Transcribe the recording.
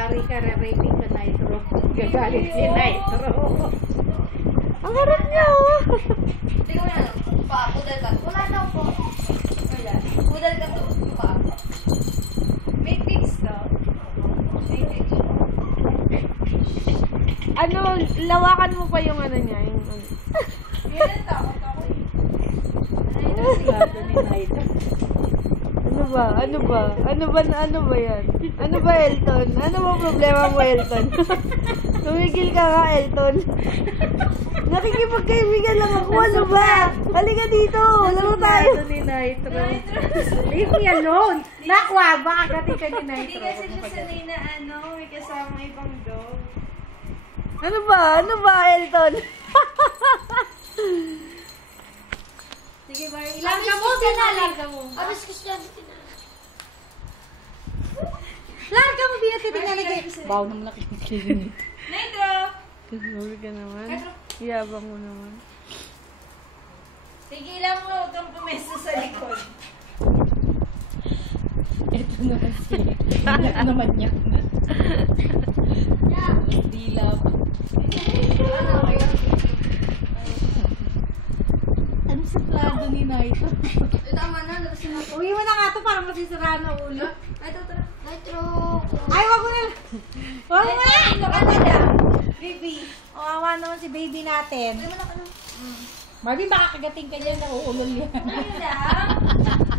Yari ka, re-rating ka Nitro. Gagalit si Nitro. Ang harap niya, oh. Tingnan mo na, pudal ka. Wala daw po. Wala. Pudal ka to. May fix to. May fix. Ano, lawakan mo pa yung ano niya. Yung ano. Yan, takot ako eh. Sigado ni Nitro. Ano ba? Ano ba? Ano ba yan? Ano ba, Elton? Ano ba problema mo, Elton? Tumigil ka nga, Elton. Nakikipagkaibigan lang ako. Ano ba? Halika dito. Laro tayo. Sigado ni Nitro. Leave me alone. Nakwa, baka gati ka ni Hindi Nitro. kasi siya sanay na ano, may kasama ibang dog. Ano ba? Ano ba, Elton? Sige, Barry. Larga mo, larga mo. Abis ko siya. Larga mo, Bia, titinalagay. Baw ng laki. Nitro! Sorry ka naman. Yabang mo naman. Tigilan mo, huwag kang pumesa sa likod. Ito naman siya. Nyak naman nyak na. Dila pa. Ano, kayo? Ano sa plado ni Nitro? Tama na, labas na. Uwi mo na nga ito para masisiraan na ulo. Nitro, tara. Nitro! Ay, wag mo na. Wag mo na. Ano na? Baby. Kawawa naman si baby natin. Ano na ka na? Barbie, baka kagating ka dyan na uulol yan. Ayun lang.